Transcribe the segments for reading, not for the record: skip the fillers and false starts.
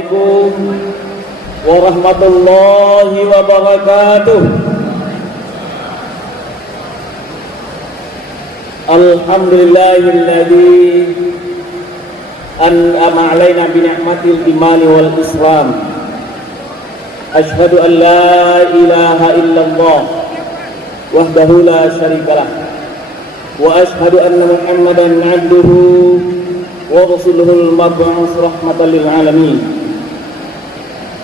Assalamualaikum warahmatullahi wabarakatuh. Alhamdulillahilladzi an'ama 'alaina bi ni'matil imani wal islam. Asyhadu an la ilaha illallah wahdahu la syarikalah wa asyhadu anna Muhammadan 'abduhu wa rasuluhul mab'uts rahmatan lil alamin.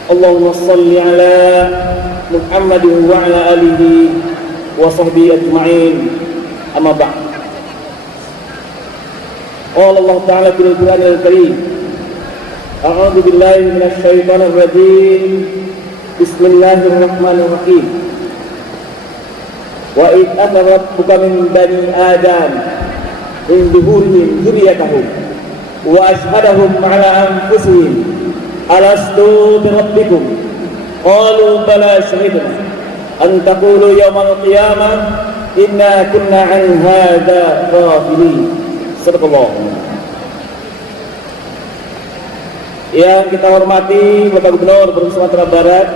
Allahumma shalli ala Muhammadin wa ala alihi wa sahbihi ajma'in. Amma ba'd. Qala Allah ta'ala fil Qur'anil Karim, a'udzu billahi minasy syaithanir rajim. Bismillahirrahmanirrahim. Wa id akhadha rabbuka min bani adam min zuhurihim dzurriyyatahum wa ashhadahum 'ala anfusihim alastu bi rabbikum qalu bala shahidna an taqulu yawmal qiyamah inna kunna 'an hadza ghafilin. Sadaqallah. Yang kita hormati Bapak Gubernur Provinsi Sumatera Barat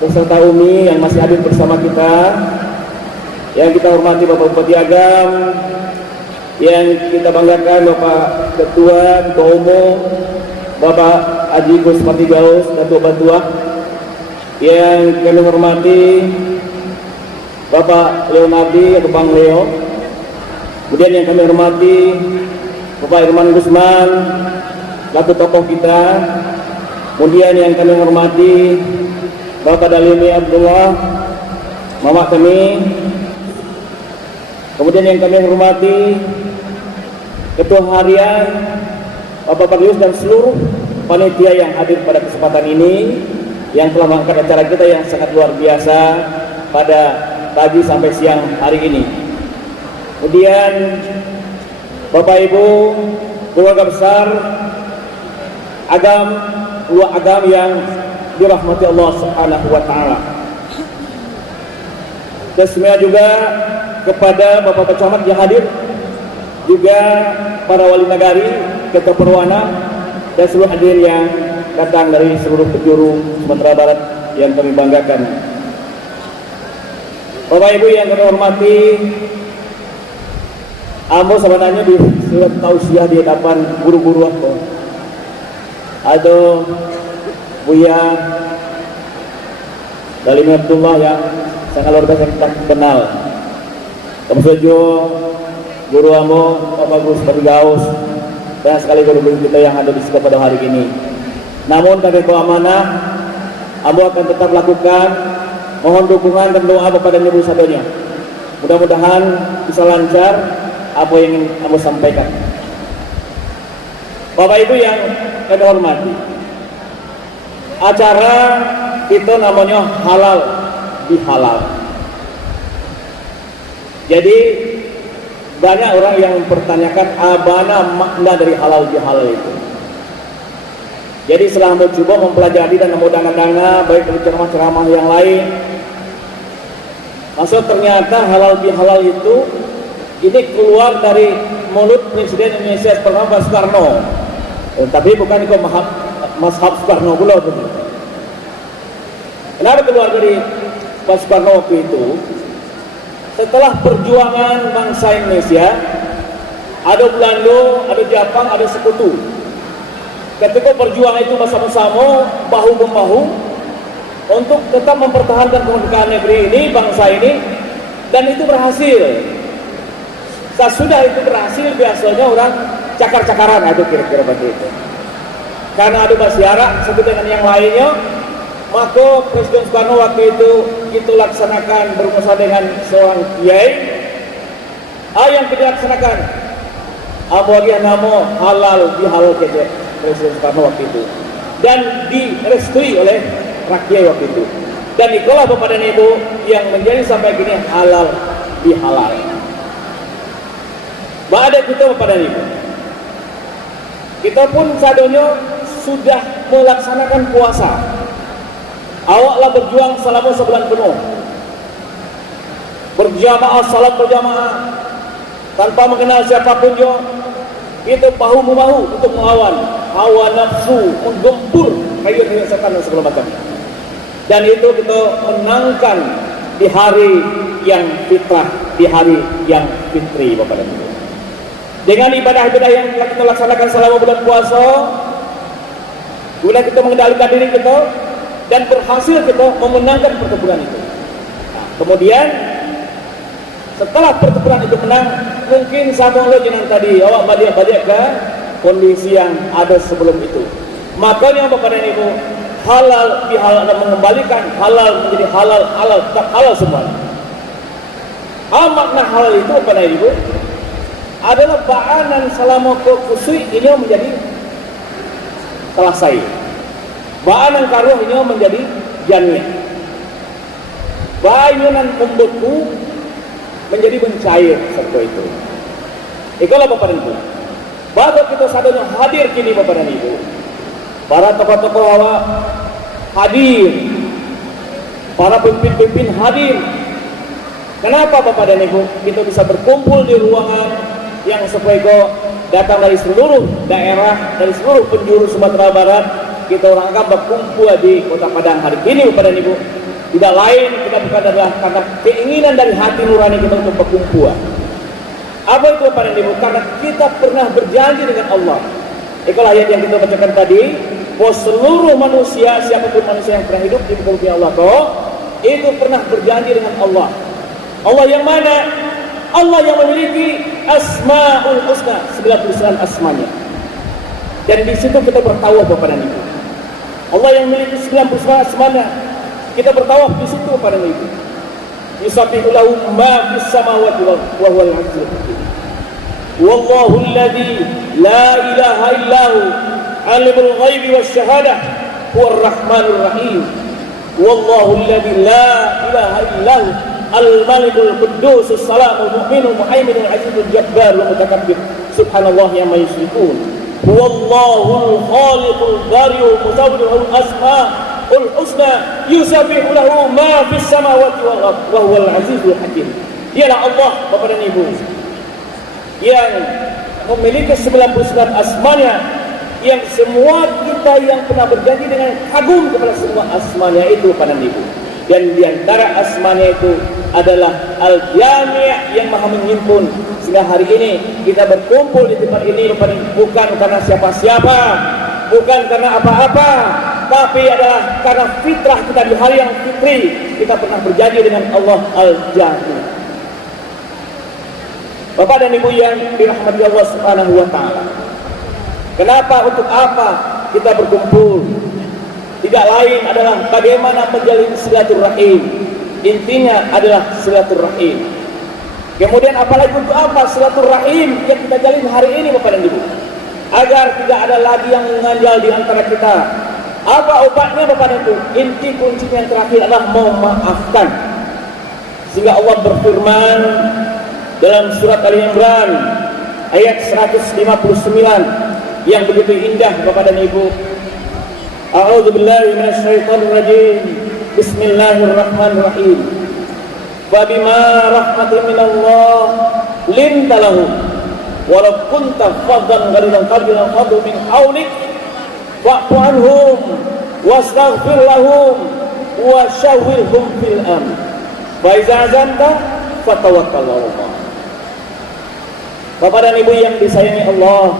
beserta Umi yang masih hadir bersama kita, yang kita hormati Bapak Bupati Agam, yang kita banggakan Bapak Ketua Umum Bapak Haji Gus Pati Gaus Datuk Batuah, yang kami hormati Bapak Leonardi atau Bang Leo, kemudian yang kami hormati Bapak Irman Gusman laku tokoh kita, kemudian yang kami hormati Bapak Dalimi Abdullah mama kami, kemudian yang kami hormati Ketua Harian Bapak Bagius dan seluruh panitia yang hadir pada kesempatan ini, yang telah mengangkat acara kita yang sangat luar biasa pada pagi sampai siang hari ini. Kemudian Bapak Ibu keluarga besar dua agam yang dirahmati Allah Subhanahu wa taala. Dan semua juga kepada Bapak Camat yang hadir, juga para wali nagari, Ketua Perwana, dan seluruh hadirin yang datang dari seluruh penjuru Sumatera Barat yang kami banggakan. Bapak Ibu yang kami hormati, ambo sebenarnya di surat tausiah di hadapan guru-guru aku. Ada Buya Dalim Abdullah yang sangat luar biasa kita kenal. Kamu saja guru ambo Bapak Gus Pati Gaus, banyak sekali guru-guru kita yang ada di sini pada hari ini. Namun kami amanah, ambo akan tetap lakukan, mohon dukungan dan doa kepada ibu sadonya. Mudah-mudahan bisa lancar apa yang ingin ambo sampaikan. Bapak Ibu yang kami hormati, acara itu namanya halal bihalal. Jadi banyak orang yang mempertanyakan abana makna dari halal bihalal itu. Jadi setelah mencoba mempelajari dan memudahkan baik dari ceramah-ceramah yang lain, maksud ternyata halal bihalal itu ini keluar dari mulut Presiden Indonesia pertama Pak Soekarno, tapi bukan itu mazhab Soekarno pula begitu. Kenapa keluar dari Pak Soekarno waktu itu? Setelah perjuangan bangsa Indonesia, ada Belanda, ada Jepang, ada sekutu. Ketika perjuangan itu bersama-sama, bahu-membahu untuk tetap mempertahankan kemerdekaan negeri ini, bangsa ini, dan itu berhasil. Sesudah itu berhasil, biasanya orang cakar-cakaran, itu kira-kira begitu. Karena ada masyarakat satu dengan yang lainnya, maka Presiden Soekarno waktu itu laksanakan berurusan dengan seorang kiai. Yang kita laksanakan abagian nama halal bihalal keje Presiden Soekarno waktu itu, dan direstui oleh rakyat waktu itu. Dan itulah Bapak dan Ibu yang menjadi sampai gini halal bihalal. Ada kita Bapak dan Ibu, kita pun sadonya sudah melaksanakan puasa. Awaklah berjuang selama sebulan penuh, berjamaah, salat berjamaah, tanpa mengenal siapapun juga. Itu bahu-membahu untuk melawan hawa nafsu, menggempur kayu-kayu setan dan segala macamnya. Dan itu kita menangkan di hari yang fitrah, di hari yang fitri, Bapak dan Ibu. Dengan ibadah-ibadah yang kita laksanakan selama bulan puasa, kemudian kita mengendalikan diri kita dan berhasil kita memenangkan pertempuran itu. Nah, kemudian setelah pertempuran itu menang, mungkin sama lo jenang tadi awak balik ke kondisi yang ada sebelum itu. Makanya Bapak dan Ibu, halal dihalal, mengembalikan halal menjadi halal, halal tetap halal semua. Makna halal itu Bapak dan Ibu adalah ba'anan selama kusui ini menjadi selesai. Ba'anan karuh ini menjadi jannah. Ba'anan membeku menjadi mencair seperti itu. Itulah Bapak dan Ibu. Baru kita sadarnya hadir kini Bapak dan Ibu. Para tokoh-tokoh awak hadir. Para pemimpin-pemimpin hadir. Kenapa Bapak dan Ibu kita bisa berkumpul di ruangan yang sebagai datang dari seluruh daerah, dari seluruh penjuru Sumatera Barat, kita orang akan berkumpul di Kota Padang hari ini Bapak dan Ibu. Tidak lain kita bukan adalah karena keinginan dari hati nurani kita untuk berkumpul. Apa itu Bapak dan Ibu? Karena kita pernah berjanji dengan Allah. Itulah ayat yang kita bacakan tadi, bahwa seluruh manusia, siapapun manusia yang pernah hidup di muka bumi Allah itu pernah berjanji dengan Allah. Allah yang mana? Allah yang memiliki Asmaul Husna, 99 asmanya. Dan di situ kita bertawaf Bapak dan Ibu. Allah yang memiliki 99 asmanya. Kita bertawaf di situ Bapak dan Ibu. Yusabbihu lahu ma fis samawati wa huwal azizul hakim. Wallahu alladzi la ilaha illahu alimul ghaibi wasyahadah huwar rahmanur rahim. Wallahu alladzi la ilaha illahu al-malikul quddus as-salamul mu'minul muhaiminul azizul jabbarul mutakabbir subhanallahi amma yusyrikun. Huwallahul khaliqul bari'ul musawwirul asmaul husna yusabbihu lahu ma fis samawati wal ardi wa huwal azizul hakim. Dialah Allah Bapak dan Ibu yang memiliki 99 asmanya, yang semua kita yang pernah berjanji dengan kagum kepada semua asmanya itu Bapak dan Ibu. Dan diantara asmanya itu adalah Al-Jami' yang maha menghimpun. Sehingga hari ini kita berkumpul di tempat ini bukan karena siapa-siapa, bukan karena apa-apa, tapi adalah karena fitrah kita di hari yang fitri. Kita pernah berjanji dengan Allah Al-Jami'. Bapak dan Ibu yang dirahmati Allah Subhanahu wa taala. Kenapa, untuk apa kita berkumpul? Tidak lain adalah bagaimana menjalin silaturahim. Intinya adalah silaturahim. Kemudian apalagi untuk apa silaturahim yang kita jalin hari ini Bapak dan Ibu? Agar tidak ada lagi yang mengganjal di antara kita. Apa obatnya Bapak dan Ibu? Inti kunci yang terakhir adalah memaafkan. Sehingga Allah berfirman dalam surat Ali Imran ayat 159 yang begitu indah Bapak dan Ibu. A'udzu billahi minasyaitonir rajim. Bismillahirrahmanirrahim. Wa bima rahmatin minallah linta lahum walau kunta faddan ghalidhal qalbi lam faddu min hawlik fa'fu anhum wastaghfir lahum wa syawwirhum fil amr. Fa iza azamta fatawakkal 'ala Allah. Bapak dan Ibu yang disayangi Allah,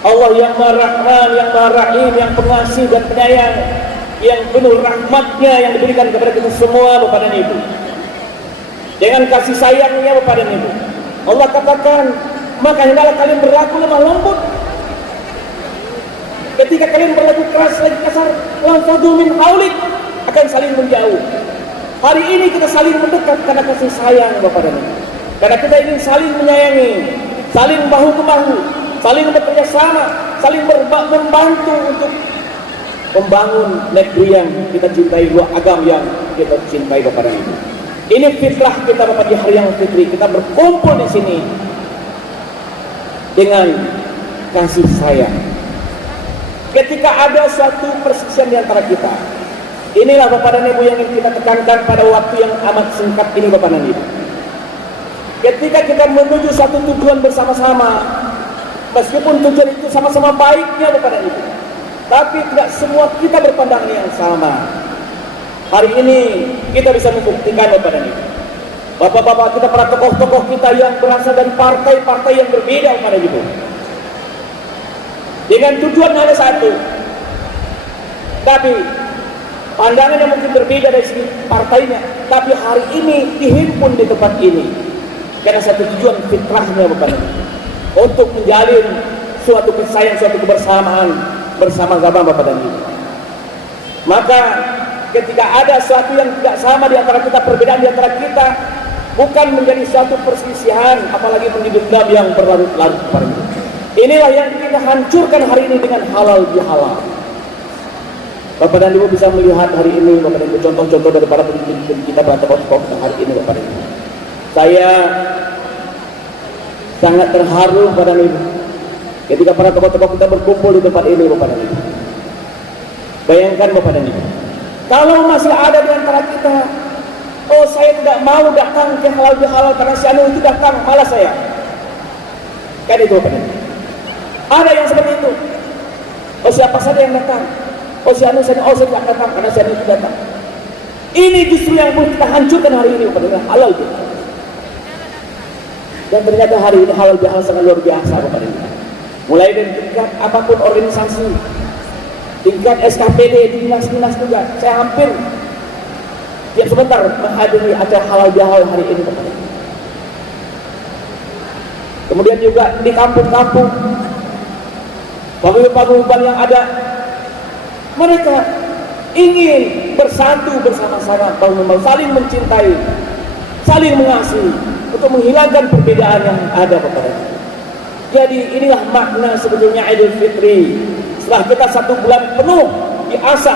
Allah yang Maha Rahman, yang Maha Rahim, yang pengasih dan penyayang, yang penuh rahmatnya yang diberikan kepada kita semua Bapak dan Ibu. Dengan kasih sayangnya Bapak dan Ibu, Allah katakan, maka hendaklah kalian berlaku lemah lembut. Ketika kalian berlaku keras lagi kasar, lanfadu min haulik, akan saling menjauh. Hari ini kita saling mendekat karena kasih sayang Bapak dan Ibu. Karena kita ingin saling menyayangi, saling bahu ke bahu, saling bekerja sama, saling membantu untuk membangun negeri yang kita cintai, dua agama yang kita cintai Bapak dan Ibu. Ini fitrah kita Bapak di hari yang fitri. Kita berkumpul di sini dengan kasih sayang. Ketika ada suatu perselisihan di antara kita, inilah Bapak dan Ibu yang ingin kita tekankan pada waktu yang amat singkat ini Bapak dan Ibu. Ketika kita menuju satu tujuan bersama-sama, Meskipun tujuan itu sama-sama baiknya Bapak dan Ibu, tapi tidak semua kita berpandangan yang sama. Hari ini kita bisa membuktikan Bapak dan Ibu, Bapak-bapak kita, para tokoh-tokoh kita yang berasal dari partai-partai yang berbeda Bapak dan Ibu, dengan tujuan hanya satu, tapi pandangan yang mungkin berbeda dari segi partainya, tapi hari ini dihimpun di tempat ini karena satu tujuan fitrahnya Bapak, untuk menjalin suatu kesayang, suatu kebersamaan bersama agama Bapak dan Ibu. Maka ketika ada sesuatu yang tidak sama di antara kita, perbedaan di antara kita, bukan menjadi suatu perselisihan, apalagi menjadi dendam yang berlarut-larut Bapak dan Ibu. Inilah yang kita hancurkan hari ini dengan halal bihalal. Bapak dan Ibu bisa melihat hari ini Bapak dan Ibu contoh-contoh dari para pemimpin kita, para tokoh-tokoh hari ini Bapak dan Ibu. Saya sangat terharu Bapak dan Ibu ketika para tokoh-tokoh kita berkumpul di tempat ini Bapak dan Ibu. Bayangkan Bapak dan Ibu, kalau masih ada di antara kita, oh saya tidak mau datang ke halal bihalal karena si anu itu datang, malas saya. Kan itu Bapak dan Ibu. Ada yang seperti itu. Oh siapa saja yang datang, oh si anu saya tidak datang karena si anu itu datang. Ini justru yang pun kita hancurkan hari ini Bapak dan Ibu, halal itu. Dan ternyata hari ini halal bihalal sangat luar biasa Bapak dan Ibu. Mulai dari tingkat apapun organisasi, tingkat SKPD, di dinas-dinas juga, saya hampir tiap sebentar menghadiri acara halal bihalal hari ini Bapak dan Ibu. Kemudian juga di kampung-kampung, paguyuban-paguyuban yang ada, mereka ingin bersatu bersama-sama, saling mencintai, saling mengasihi, untuk menghilangkan perbedaan yang ada Bapak dan Ibu. Jadi inilah makna sebetulnya Idul Fitri. Setelah kita 1 bulan penuh diasah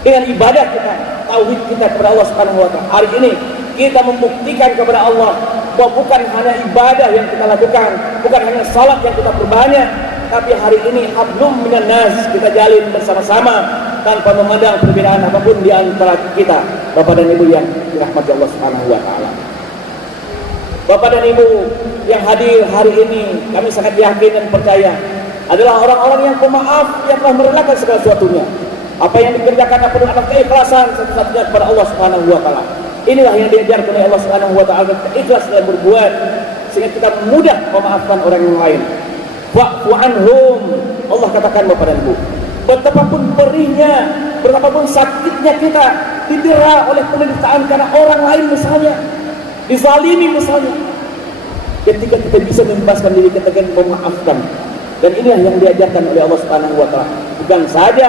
dengan ibadah kita, tauhid kita kepada Allah Subhanahu wa taala, hari ini kita membuktikan kepada Allah bahwa bukan hanya ibadah yang kita lakukan, bukan hanya salat yang kita perbanyak, tapi hari ini hablum minan nas kita jalin bersama-sama tanpa memandang perbedaan apapun di antara kita Bapak dan Ibu yang dirahmati Allah Subhanahu wa taala. Bapak dan Ibu yang hadir hari ini, kami sangat yakin dan percaya adalah orang-orang yang pemaaf, yang telah merelakan segala sesuatunya. Apa yang dikerjakan adalah keikhlasan satu-satunya kepada Allah Subhanahu wa taala. Inilah yang diajarkan oleh Allah Subhanahu wa taala, ikhlas dalam berbuat sehingga kita mudah memaafkan orang yang lain. Wa'fu anhum, Allah katakan Bapak dan Ibu, betapapun perihnya, betapapun sakitnya kita didera oleh penderitaan karena orang lain misalnya, dizalimi misalnya, ketika kita bisa membebaskan diri kita dengan memaafkan. Dan inilah yang diajarkan oleh Allah Subhanahu wa taala. Bukan saja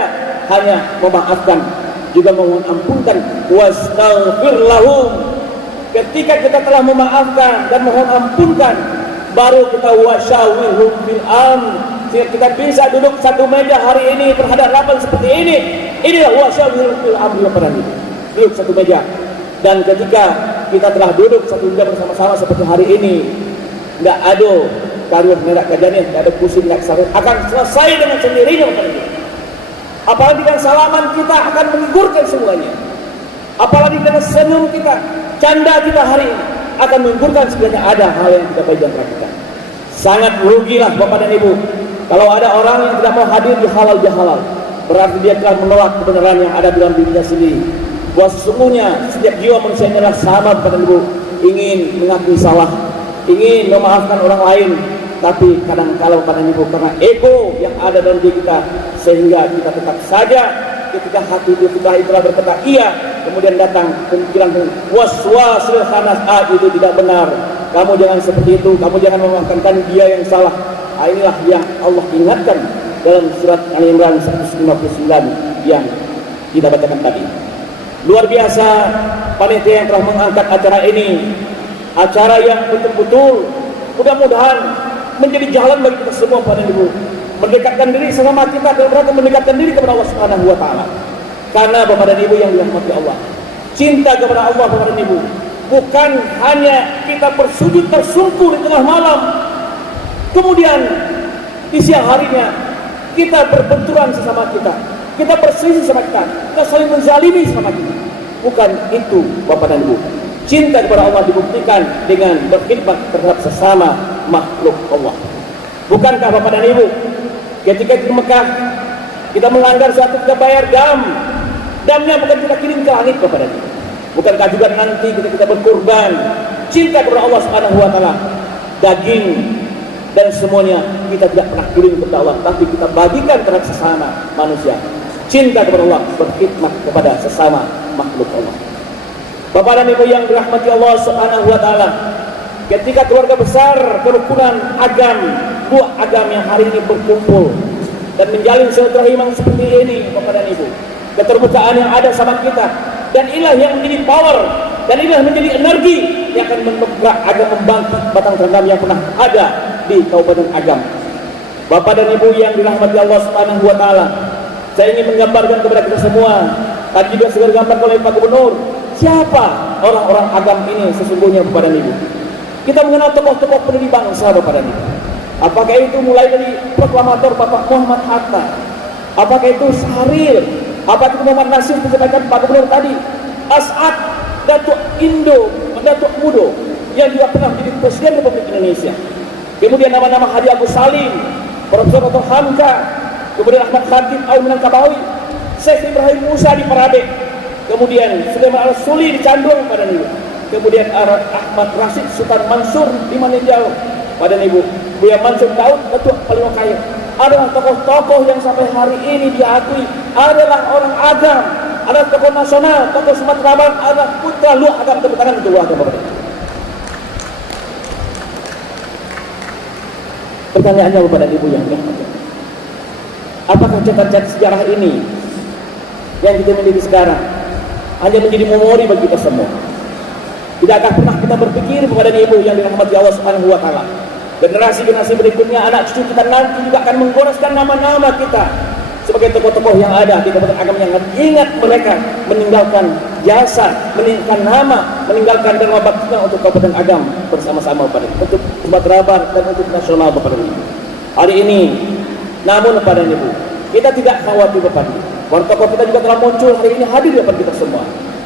hanya memaafkan, juga mohon ampunkan. Wastaghfir lahum. Ketika kita telah memaafkan dan mohon ampunkan, baru kita wasyawirhum fil amr, sehingga kita bisa duduk satu meja hari ini berhadapan seperti ini. Inilah wasyawirhum fil amr, duduk satu meja. Dan ketika kita telah duduk satu meja bersama-sama seperti hari ini, tidak ada karuan, tidak kejadian, tidak ada pusing, tidak sakit, akan selesai dengan sendirinya. Apalagi dengan salaman kita akan menggugurkan semuanya. Apalagi dengan senyum kita, canda kita hari ini akan menggugurkan sekiranya ada hal yang tidak baik di antara kita. Sangat merugilah Bapak dan Ibu kalau ada orang yang tidak mau hadir di halal bihalal, berarti dia telah menolak kebenaran yang ada dalam dirinya sendiri. Bahwa sesungguhnya setiap jiwa manusia adalah sama Bapak dan Ibu, ingin mengakui salah, ingin memaafkan orang lain, tapi kadang-kala Bapak dan Ibu karena ego yang ada dalam diri kita, sehingga kita tetap saja ketika hati kita itulah berkata iya, kemudian datang pemikiran waswasil khannas, itu tidak benar, kamu jangan seperti itu, kamu jangan memaafkan dia yang salah. Inilah yang Allah ingatkan dalam surat Al-Imran 159 yang kita bacakan tadi. Luar biasa panitia yang telah mengangkat acara ini, acara yang betul-betul mudah-mudahan menjadi jalan bagi kita semua Bapak dan Ibu, mendekatkan diri sesama kita dalam rangka mendekatkan diri kepada Allah Subhanahu wa taala. Karena Bapak dan Ibu yang dirahmati Allah, cinta kepada Allah Bapak dan Ibu bukan hanya kita bersujud tersungkur di tengah malam, kemudian di siang harinya kita berbenturan sesama kita, kita berselisih sama kita saling menzalimi sama kita. Bukan itu Bapak dan Ibu. Cinta kepada Allah dibuktikan dengan berkhidmat terhadap sesama makhluk Allah. Bukankah Bapak dan Ibu, ketika di Mekah kita melanggar suatu, kita bayar damnya bukan kita kirim ke langit Bapak dan Ibu. Bukankah juga nanti kita berkurban cinta kepada Allah Subhanahu wa taala, daging dan semuanya kita tidak pernah kirim kepada Allah, tapi kita bagikan terhadap sesama manusia. Cinta kepada Allah, berkhidmat kepada sesama makhluk Allah. Bapak dan Ibu yang dirahmati Allah Subhanahu wa taala, ketika keluarga besar kerukunan agam, buah agam yang hari ini berkumpul dan menjalin silaturahim seperti ini Bapak dan Ibu, keterbukaan yang ada sama kita, dan inilah yang menjadi power, dan inilah menjadi energi yang akan menggerak agam membangkit batang terendam yang pernah ada di Kabupaten Agam. Bapak dan Ibu yang dirahmati Allah Subhanahu wa taala, saya ingin menggambarkan kepada kita semua, tadi juga sudah digambarkan oleh Pak Gubernur, siapa orang-orang Agam ini sesungguhnya Bapak dan Ibu. Kita mengenal tokoh-tokoh pendiri bangsa Bapak dan Ibu. Apakah itu mulai dari proklamator Bapak Muhammad Hatta, apakah itu Sahril, apakah itu Muhammad Nasir disampaikan Pak Gubernur tadi, As'ad, Datuk Indo, Datuk Mudo yang juga pernah menjadi Presiden Republik Indonesia. Kemudian nama-nama Haji Agus Salim, Profesor Otto Hamka, kemudian Ahmad Khatib Al Minangkabawi, Syekh Ibrahim Musa di Parade, kemudian Sulaiman Al-Suli di Candung pada Ibu, kemudian Ahmad Rashid Sultan Mansur di Manijau pada Ibu, Buya Mansur Daud Datuk Palimokaya, adalah tokoh-tokoh yang sampai hari ini diakui adalah orang Agam, adalah tokoh nasional, tokoh Sumatera Barat, adalah putra luar Agam. Tepuk tangan untuk luar Agam. Pertanyaannya kepada Ibu yang dirahmati, apakah catatan sejarah ini yang kita miliki sekarang hanya menjadi memori bagi kita semua? Tidakkah pernah kita berpikir kepada Ibu yang dirahmati Allah Subhanahu wa taala, generasi-generasi berikutnya, anak cucu kita nanti juga akan menggoreskan nama-nama kita sebagai tokoh-tokoh yang ada di Kabupaten Agam, yang ingat mereka meninggalkan jasa, meninggalkan nama, meninggalkan dharma bakti untuk Kabupaten Agam bersama-sama pada untuk Sumatera Barat dan untuk nasional Bapak dan Ibu. Hari ini, namun Bapak dan Ibu, kita tidak khawatir Bapak dan Ibu. Para tokoh kita juga telah muncul hari ini, hadir di depan kita semua.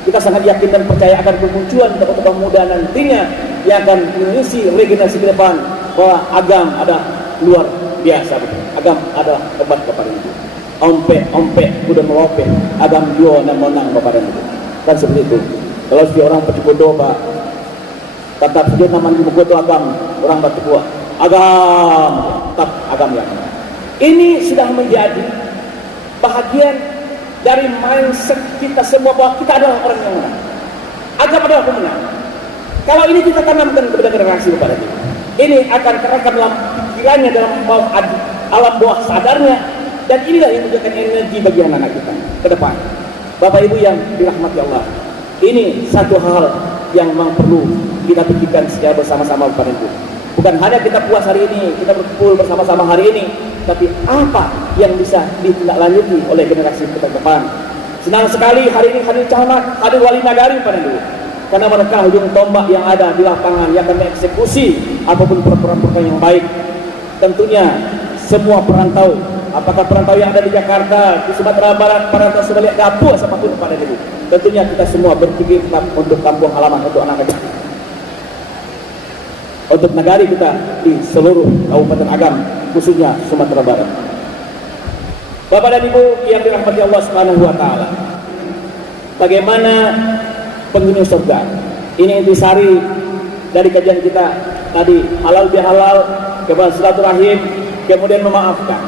Kita sangat yakin dan percaya akan kemunculan tokoh-tokoh muda nantinya yang akan mengisi regenerasi ke depan, bahwa Agam ada luar biasa betul. Agam adalah hebat Bapak dan Ibu. Ompe kuda melope, Agam jual dan menang Bapak dan Ibu. Kan seperti itu. Kalau setiap orang Pecipodo Pak, tetap saja nama di buku itu Agam, orang Batu Buah, Agam, tetap Agam yang menang. Ini sudah menjadi bahagian dari mindset kita semua bahwa kita adalah orang yang menang. Agam adalah pemenang. Kalau ini kita tanamkan kepada generasi Bapak dan Ibu, ini akan terekam dalam pikirannya, dalam alam bawah sadarnya, dan inilah yang menjadikan energi bagi anak-anak kita ke depan. Bapak Ibu yang dirahmati Allah, ini satu hal yang memang perlu kita pikirkan secara bersama-sama Bapak Ibu. Bukan hanya kita puas hari ini, kita berkumpul bersama-sama hari ini, tapi apa yang bisa ditindaklanjuti oleh generasi kita ke depan. Senang sekali hari ini hadir camat, hadir wali nagari Bapak Ibu, karena mereka ujung tombak yang ada di lapangan yang akan mengeksekusi apapun program-program yang baik. Tentunya semua perantau, apakah perantau yang ada di Jakarta, di Sumatera Barat, perantau sebalik dapur apapun Bapak Ibu, tentunya kita semua berpikir tetap untuk kampung halaman, untuk anak-anak kita, untuk negari kita di seluruh Kabupaten Agam, khususnya Sumatera Barat. Bapak dan Ibu yang dirahmati Allah Subhanahu wa taala, bagaimana penghuni surga? Ini intisari dari kajian kita tadi, halal bihalal, kemudian silaturahim, kemudian memaafkan.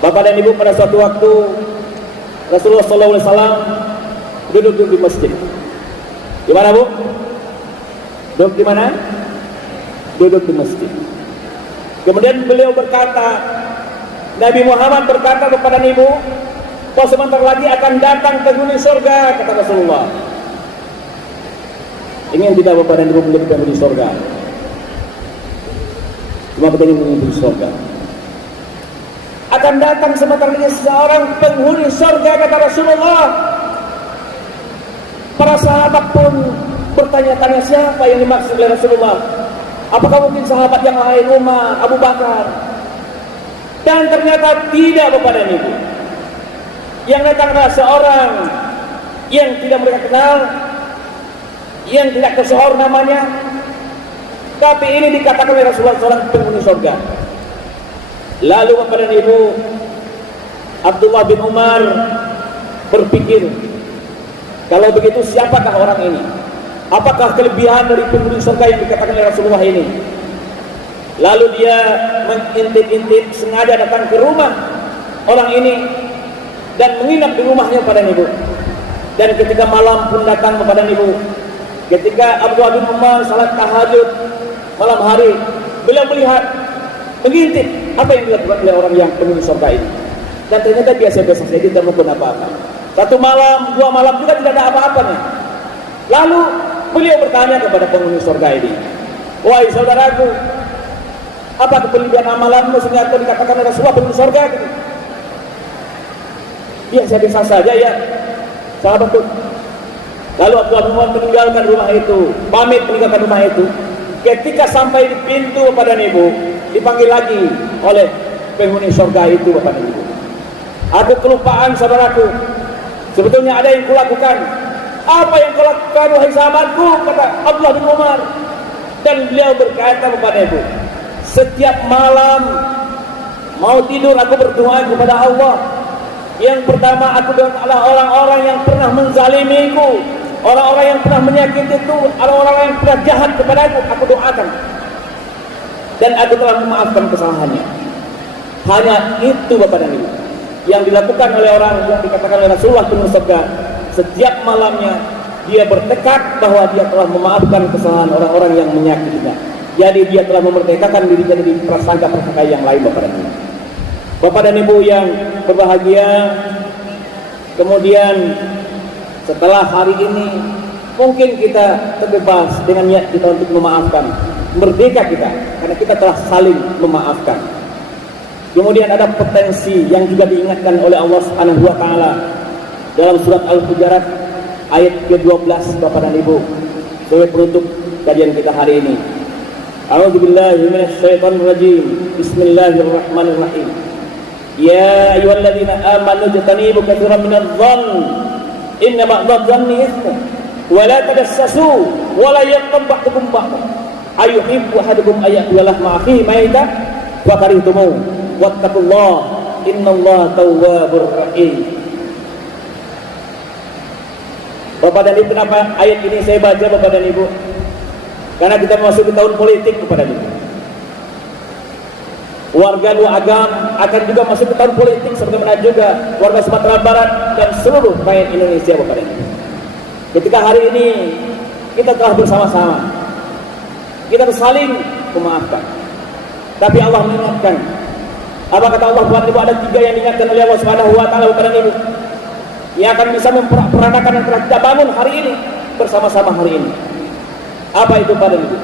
Bapak dan Ibu, pada suatu waktu Rasulullah SAW duduk di masjid. Di mana Bu? Duduk di mana? Duduk di masjid. Kemudian beliau berkata, Nabi Muhammad berkata kepada Ibu, bahwa sebentar lagi akan datang penghuni surga, kata Rasulullah. Ingin tidak Bapak dan Ibu menjadi penghuni surga? Cuma kita ingin menjadi surga. Akan datang sebentar lagi seorang penghuni surga, kata Rasulullah. Para sahabat pun bertanya-tanya, siapa yang dimaksud oleh Rasulullah? Apakah mungkin sahabat yang lain, Umar, Abu Bakar? Dan ternyata tidak Bapak dan Ibu. Yang datang adalah seorang yang tidak mereka kenal, yang tidak tersohor namanya, tapi ini dikatakan oleh Rasulullah seorang penghuni surga. Lalu Bapak dan Ibu, Abdullah bin Umar berpikir, kalau begitu siapakah orang ini? Apakah kelebihan dari penghuni surga yang dikatakan oleh Rasulullah ini? Lalu dia mengintip-intip, sengaja datang ke rumah orang ini dan menginap di rumahnya pada Ibu. Dan ketika malam pun datang kepada Ibu. Ketika Abdullah bin Umar salat tahajud malam hari, beliau melihat, mengintip apa yang dilakukan oleh orang yang penghuni surga ini. Dan ternyata biasa-biasa saja, tidak melakukan apa-apa. Satu malam, dua malam juga tidak ada apa-apanya. Lalu beliau bertanya kepada penghuni surga ini, wahai saudaraku, apa kelebihan amalanmu sehingga kau dikatakan oleh Rasulullah penghuni surga? Gitu. Biasa-biasa saja ya, sahabatku. Lalu Abdullah bin Umar meninggalkan rumah itu, pamit meninggalkan rumah itu. Ketika sampai di pintu Bapak dan Ibu, dipanggil lagi oleh penghuni surga itu Bapak dan Ibu. Aku kelupaan saudaraku, sebetulnya ada yang kulakukan. Apa yang kau lakukan wahai sahabatku? Kata Abdullah bin Umar. Dan beliau berkata kepada Ibu, setiap malam mau tidur aku berdoa kepada Allah. Yang pertama aku doa adalah orang-orang yang pernah menzalimiku, orang-orang yang pernah menyakitiku, orang-orang yang pernah jahat kepadaku, aku doakan. Dan aku telah memaafkan kesalahannya. Hanya itu Bapak dan Ibu yang dilakukan oleh orang yang dikatakan oleh Rasulullah SAW. Setiap malamnya dia bertekad bahwa dia telah memaafkan kesalahan orang-orang yang menyakitinya. Jadi dia telah memerdekakan dirinya dari prasangka-prasangka yang lain Bapak dan Ibu. Bapak dan Ibu yang berbahagia, kemudian setelah hari ini mungkin kita terbebas dengan niat kita untuk memaafkan, merdeka kita karena kita telah saling memaafkan. Kemudian ada potensi yang juga diingatkan oleh Allah Subhanahu wa taala dalam surat Al-Hujurat ayat ke-12 Bapak dan Ibu sebagai penutup kajian kita hari ini. A'udzubillahi minasyaitonir rajim. Bismillahirrahmanirrahim. Ya ayyuhalladzina amanu jtanibu katsiran minadh-dhann inna ba'dadh-dhanni itsm wa la tajassasu wa la yaghtab ba'dukum ba'dan ayuhibbu ahadukum ayyakula lahma akhihi maytan wa karihtumuh wattaqullaha innallaha tawwabur rahim. Bapak dan Ibu, kenapa ayat ini saya baca Bapak dan Ibu? Karena kita memasuki tahun politik Bapak dan Ibu. Warga dua agam akan juga masuk ke tahun politik, sebagaimana juga warga Sumatera Barat dan seluruh rakyat Indonesia Bapak dan Ibu. Ketika hari ini kita telah bersama-sama, kita harus saling memaafkan. Tapi Allah mengingatkan, apa kata Allah Bapak dan Ibu, ada tiga yang diingatkan oleh Allah Subhanahu wa taala Bapak dan Ibu, yang akan bisa memperanakan yang telah kita bangun hari ini bersama-sama hari ini. Apa itu Bapak dan Ibu?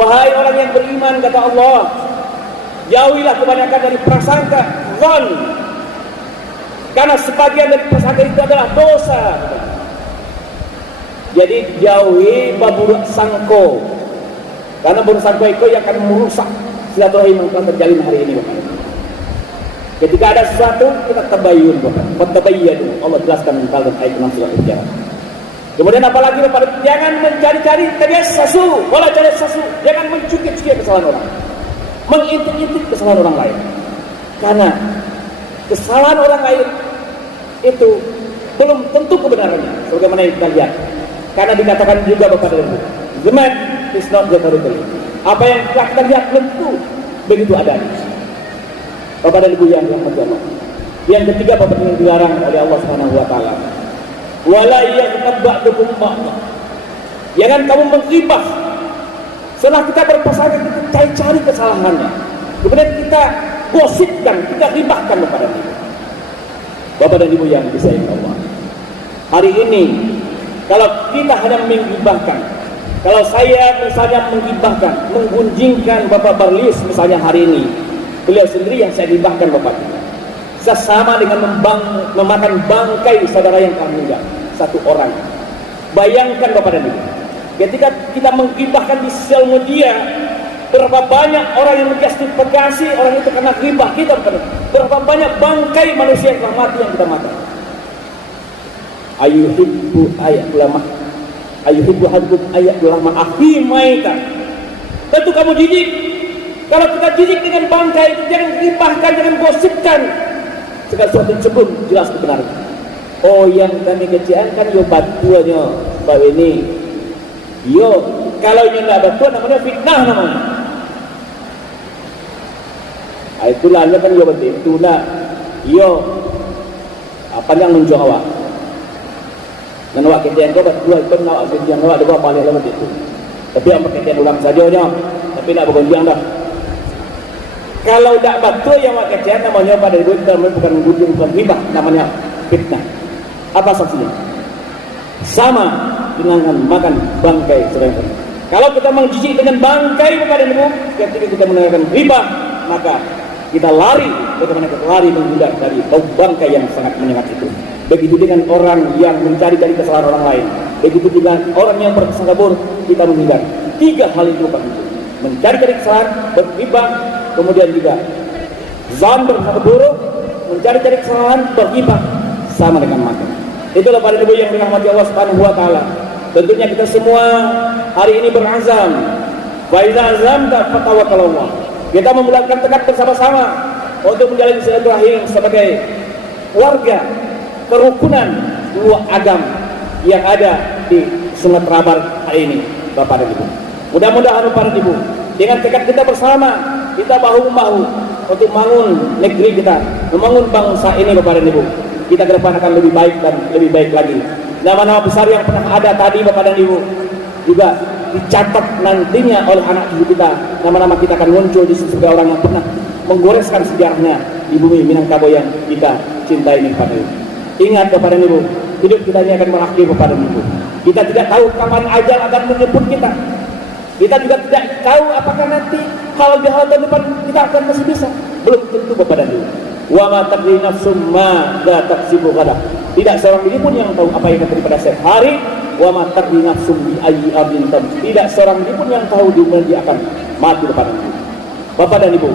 Wahai orang yang beriman, kata Allah, jauhilah kebanyakan dari prasangka, zon, karena sebagian dari prasangka itu adalah dosa. Jadi jauhi baburuk sangko, karena baburuk sangko itu yang akan merusak silaturahim yang telah terjalin hari ini Bapak. Ketika ada sesuatu kita tabayun Bapak, tabayyanu. Allah jelaskan dalam ayat 6 surah Al-Hujurat. Kemudian apalagi Bapak, jangan mencari-cari tajassasu, wala tajassasu, jangan mencukik-cukik kesalahan orang, mengintip-intip kesalahan orang lain. Karena kesalahan orang lain itu belum tentu kebenarannya, sebagaimana yang kita lihat. Karena dikatakan juga Bapak dan Ibu, the man is not the territory. Apa yang kita lihat belum tentu begitu adanya. Bapak dan Ibu yang Allah. Yang ketiga Bapak yang dilarang oleh Allah Subhanahu wa taala. Wala yaghtab ba'dukum ba'dan. Jangan kamu menghibah. Setelah kita berpasangan, kita cari-cari kesalahannya. Kemudian kita gosipkan, kita ribahkan kepada dia. Bapak dan Ibu yang disayang Allah. Hari ini, kalau kita hanya menghibahkan, kalau saya misalnya menghibahkan, menggunjingkan Bapak Barlis misalnya hari ini, beliau sendiri yang saya ribahkan Bapak. Sesama dengan memakan bangkai saudara yang telah meninggal, satu orang. Bayangkan Bapak dan Ibu, ketika kita menggibahkan di sosial media, berapa banyak orang yang menjustifikasi orang itu karena gibah kita, berapa banyak bangkai manusia yang telah mati yang kita makan. Ayuhibbu hadukum ayat ulama akhi maita. Tentu kamu jijik Kalau kita jijik dengan bangkai itu, jangan ribahkan, jangan gosipkan segala sesuatu sebelum jelas kebenaran. Oh, yang kami kecilkan yo batuannya Mbak ini. Yo, kalau ini tidak batuan namanya fitnah namanya. Itulah kan yo betul. Itulah yo apa yang menjawab. Dan awak kecilkan kau batuan itu nak kecilkan awak dua paling lama itu. Tapi yang kecilkan ulang saja tapi tidak bergonjang dah. Kalau tidak betul yang awak kecilkan namanya pada ibu itu bukan gunjing, bukan ribah, namanya fitnah. Apa sanksinya? Sama dengan makan bangkai saudara. Kalau kita menjijik dengan bangkai kepada ibu, ketika kita mendengarkan riba, maka kita lari, bagaimana kita lari menghindar dari bau bangkai yang sangat menyengat itu. Begitu dengan orang yang mencari-cari kesalahan orang lain. Begitu juga orang yang berkesangka kita menghindar. 3 hal itu Pak. Mencari-cari kesalahan, berriba, kemudian juga zon berkesangka buruk, mencari-cari kesalahan, berriba, sama dengan makan. Itulah para ibu yang dirahmati Allah Subhanahu wa taala. Tentunya kita semua hari ini berazam. Wa idza azamta fatawakkalallah. Kita memulakan tekad bersama-sama untuk menjalani silaturahim sebagai warga kerukunan dua agama yang ada di Sumatera Barat hari ini, Bapak dan Ibu. Mudah-mudahan para ibu dengan tekad kita bersama, kita bahu-membahu untuk membangun negeri kita, membangun bangsa ini, Bapak dan Ibu. Kita ke depan akan lebih baik dan lebih baik lagi. Nama-nama besar yang pernah ada tadi Bapak dan Ibu juga dicatat nantinya oleh anak cucu kita. Nama-nama kita akan muncul di sebagai orang yang pernah menggoreskan sejarahnya di bumi Minangkabau yang kita cintai ini Bapak dan Ibu. Ingat Bapak dan Ibu, hidup kita ini akan berakhir Bapak dan Ibu. Kita tidak tahu kapan ajal akan menjemput kita. Kita juga tidak tahu apakah nanti hal di hal depan kita akan masih bisa. Belum tentu Bapak dan Ibu. Wa ma tadri nafsum ma la taksibu ghadan. Tidak seorang diri pun yang tahu apa yang akan terjadi pada esok hari. Wa ma tadri nafsum bi ayyi ardin tamut. Tidak seorang diri pun yang tahu di mana dia akan mati Bapak dan Ibu. Bapak dan Ibu,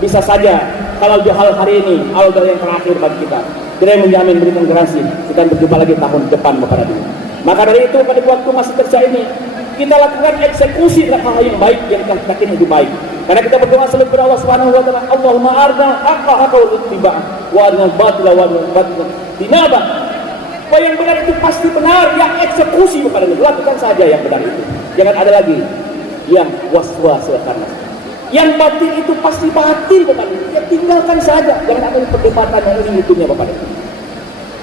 bisa saja kalau di hal hari ini hal yang terakhir bagi kita. Kita menjamin berikan garansi kita berjumpa lagi tahun depan Bapak dan Ibu. Maka dari itu pada waktu masih tersisa ini kita lakukan eksekusi terhadap hal yang baik yang kita yakin lebih baik. Karena kita berdoa selalu kepada Allah Subhanahu wa taala, Allahumma arina haqqa wa ittiba'ah wa arina batila wa batila tinaba. Apa yang benar itu pasti benar, yang eksekusi kepada Allah. Lakukan saja yang benar itu. Jangan ada lagi yang was-was karena yang batin itu pasti batin Bapak. Ya tinggalkan saja, jangan ada perdebatan yang ini itunya Bapak.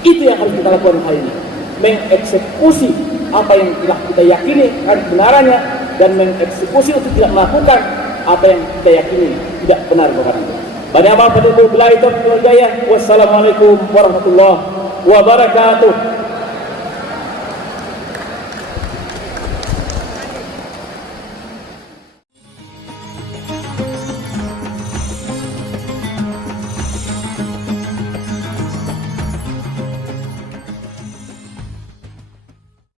Itu yang harus kita lakukan hari ini. Mengeksekusi apa yang telah kita yakini kan kebenarannya dan mengeksekusi untuk tidak melakukan apa yang kita yakini tidak benar Bapak Ibu. Pada apa pada itu beliau itu berjaya. Wassalamualaikum warahmatullahi wabarakatuh.